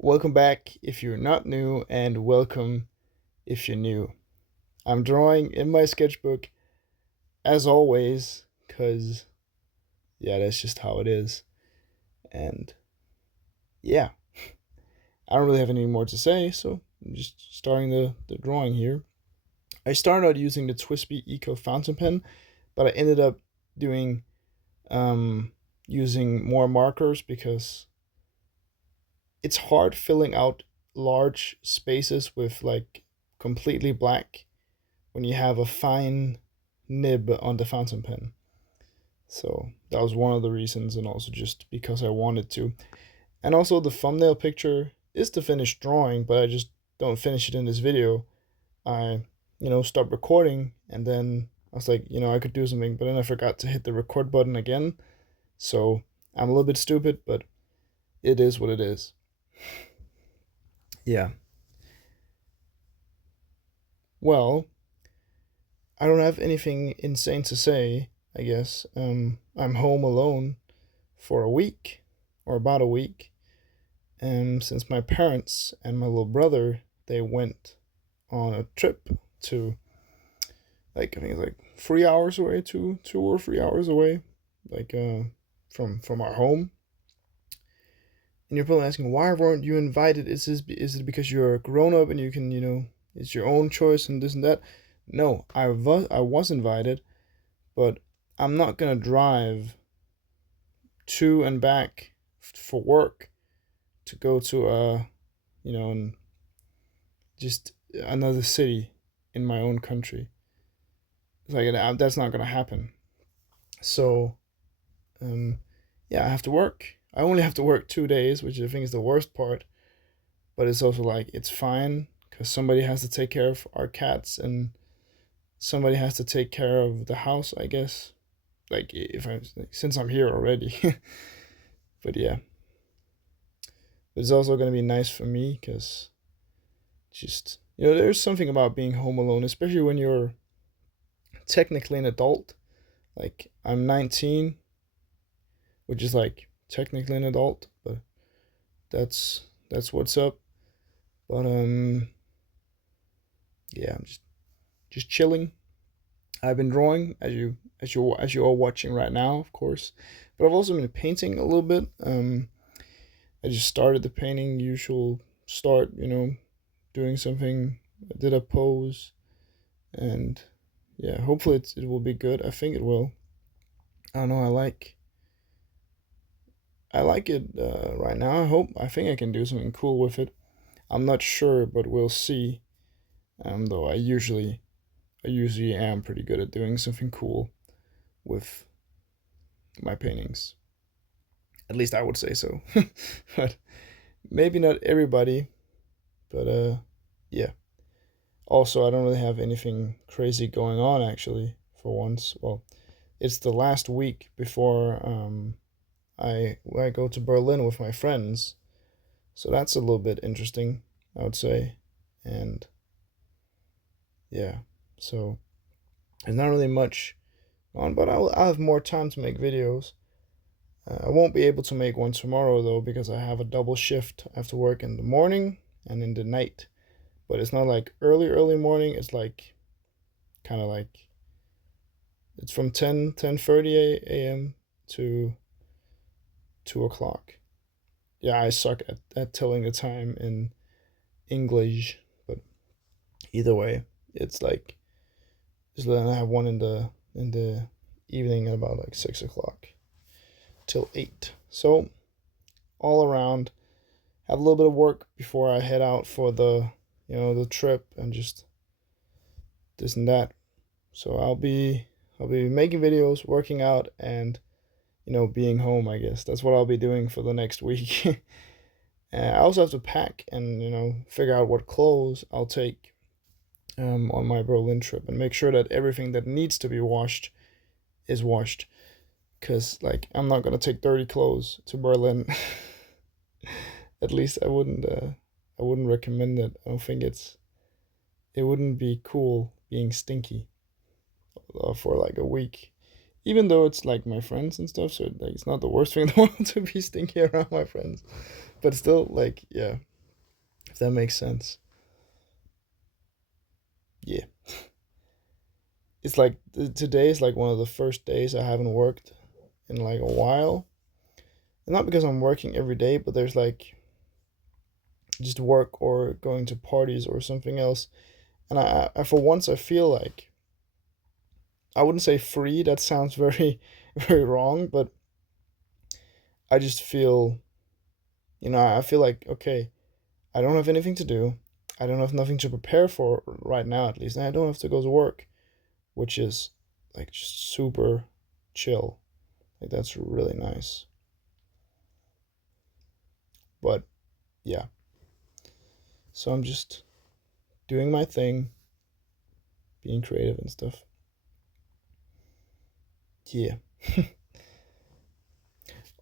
Welcome back if you're not new, and welcome if you're new. I'm drawing in my sketchbook as always, because, yeah, that's just how it is. And yeah, I don't really have anything more to say, so I'm just starting the drawing here. I started out using the Twisby Eco fountain pen, but I ended up doing using more markers because it's hard filling out large spaces with like completely black when you have a fine nib on the fountain pen. So that was one of the reasons, and also just because I wanted to. And also, the thumbnail picture is the finished drawing, but I just don't finish it in this video. I, stopped recording, and then I was like, I could do something, but then I forgot to hit the record button again. So I'm a little bit stupid, but it is what it is. Yeah. Well, I don't have anything insane to say, I guess. I'm home alone for a week, or about a week, since my parents and my little brother, they went on a trip to, like, I think it's like 3 hours away, 2 or 3 hours away, like, from our home. And you're probably asking, why weren't you invited? Is it because you're a grown up and you can, it's your own choice and this and that? No, I was invited, but I'm not gonna drive to and back for work to go to just another city in my own country. It's like that's not gonna happen. So, yeah, I have to work. I only have to work 2 days, which I think is the worst part. But it's also like it's fine because somebody has to take care of our cats and somebody has to take care of the house, I guess. Like if I since I'm here already. But yeah, it's also gonna be nice for me because just there's something about being home alone, especially when you're technically an adult. Like I'm 19, which is like technically an adult, but that's what's up. But yeah, I'm just chilling. I've been drawing as you are watching right now, of course, but I've also been painting a little bit. I just started the painting, usual start, doing something. I did a pose, and yeah, hopefully it will be good. I think it will. I don't know. I like it right now. I think I can do something cool with it. I'm not sure, but we'll see. Though I usually am pretty good at doing something cool with my paintings. At least I would say so. But maybe not everybody. But yeah. Also, I don't really have anything crazy going on actually for once. Well, it's the last week before I go to Berlin with my friends, so that's a little bit interesting, I would say, and yeah, so there's not really much on, but I'll have more time to make videos. I won't be able to make one tomorrow though because I have a double shift. I have to work in the morning and in the night, but it's not like early morning. It's like kind of like it's from 10:30 a.m. to 2 o'clock. Yeah, I suck at telling the time in English, but either way, it's like just then I have one in the evening at about like 6 o'clock till 8. So all around, have a little bit of work before I head out for the trip and just this and that. So I'll be making videos, working out, and being home. I guess that's what I'll be doing for the next week. And I also have to pack and figure out what clothes I'll take on my Berlin trip and make sure that everything that needs to be washed is washed. Cause like I'm not gonna take dirty clothes to Berlin. At least I wouldn't recommend it. I don't think it wouldn't be cool being stinky for like a week. Even though it's like my friends and stuff, so like it's not the worst thing in the world to be stinky around my friends. But still, like, yeah. if that makes sense. Yeah. It's like today is like one of the first days I haven't worked in like a while. And not because I'm working every day, but there's like just work or going to parties or something else. And I for once I feel like I wouldn't say free. That sounds very very wrong, but I just feel, I feel like okay, I don't have anything to do. I don't have nothing to prepare for right now, at least. And I don't have to go to work, which is like just super chill. Like that's really nice. But yeah, so I'm just doing my thing, being creative and stuff. Yeah.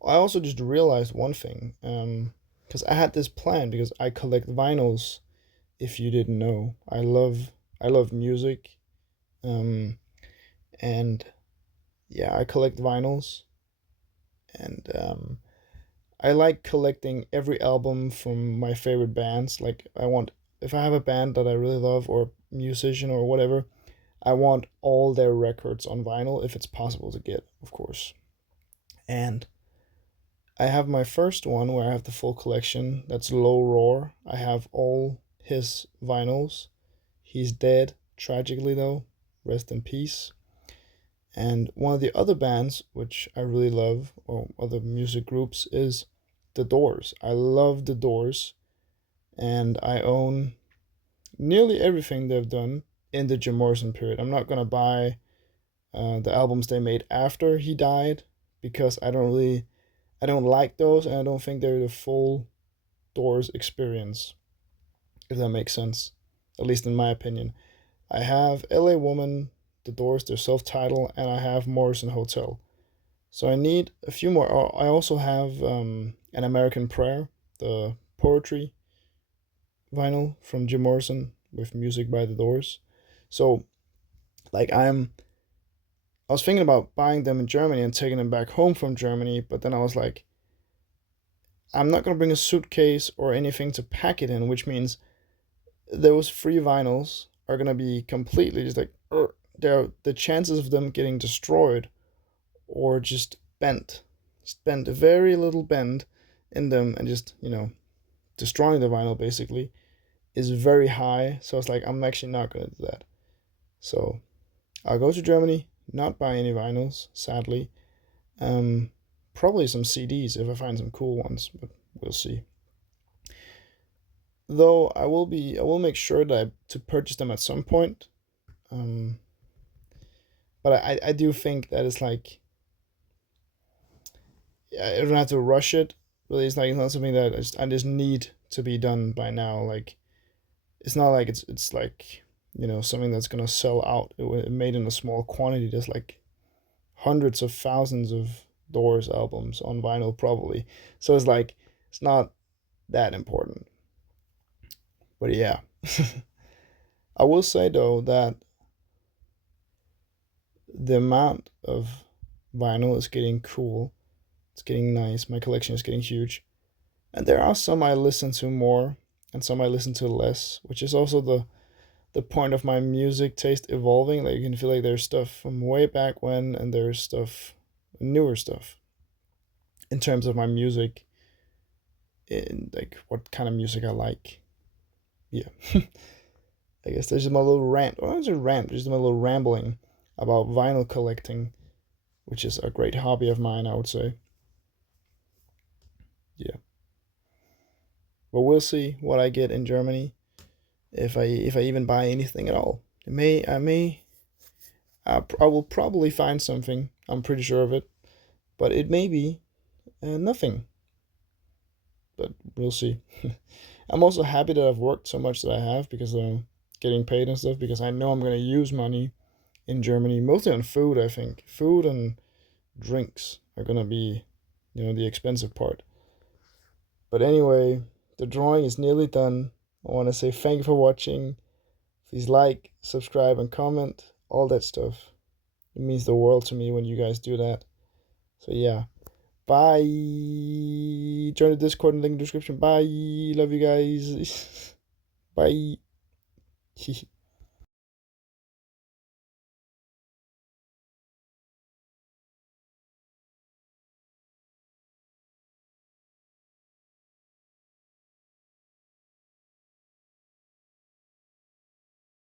I also just realized one thing, because I had this plan because I collect vinyls. If you didn't know, I love music, um, and yeah, I collect vinyls, and I like collecting every album from my favorite bands. Like I want, if I have a band that I really love or musician or whatever, I want all their records on vinyl if it's possible to get, of course. And I have my first one where I have the full collection. That's Low Roar. I have all his vinyls. He's dead, tragically though. Rest in peace. And one of the other bands, which I really love, or other music groups, is The Doors. I love The Doors, and I own nearly everything they've done in the Jim Morrison period. I'm not gonna buy the albums they made after he died because I don't like those, and I don't think they're the full Doors experience, if that makes sense, at least in my opinion. I have LA Woman, The Doors, their self title, and I have Morrison Hotel. So I need a few more. Oh, I also have An American Prayer, the poetry vinyl from Jim Morrison with music by The Doors. So, like, I was thinking about buying them in Germany and taking them back home from Germany, but then I was like, I'm not gonna bring a suitcase or anything to pack it in, which means those free vinyls are gonna be completely just like the chances of them getting destroyed or just bent, just bent a very little bend in them and just destroying the vinyl basically is very high. So it's like I'm actually not gonna do that. So I'll go to Germany, not buy any vinyls, sadly. Um, Probably some CDs if I find some cool ones, but we'll see. Though I will make sure that to purchase them at some point. Um, but I do think that it's like I don't have to rush it. Really, it's like it's not something that I just need to be done by now. Like it's not like it's like something that's gonna sell out. It made in a small quantity. There's like hundreds of thousands of Doors albums on vinyl probably. So it's like it's not that important. But yeah, I will say though that the amount of vinyl is getting cool. It's getting nice. My collection is getting huge. And there are some I listen to more and some I listen to less, which is also the point of my music taste evolving. Like you can feel like there's stuff from way back when and there's stuff newer stuff in terms of my music in like what kind of music I like. Yeah. I guess there's just my little rant. Well, not just a rant, just my little rambling about vinyl collecting, which is a great hobby of mine, I would say. Yeah. But we'll see what I get in Germany if I even buy anything at all. It may I may I will probably find something. I'm pretty sure of it, but it may be nothing. But we'll see. I'm also happy that I've worked so much that I have because I'm getting paid and stuff because I know I'm gonna use money in Germany mostly on food. I think food and drinks are gonna be the expensive part. But anyway, the drawing is nearly done. I want to say thank you for watching. Please like, subscribe, and comment. All that stuff. It means the world to me when you guys do that. So yeah. Bye. Join the Discord in the link in the description. Bye. Love you guys. Bye.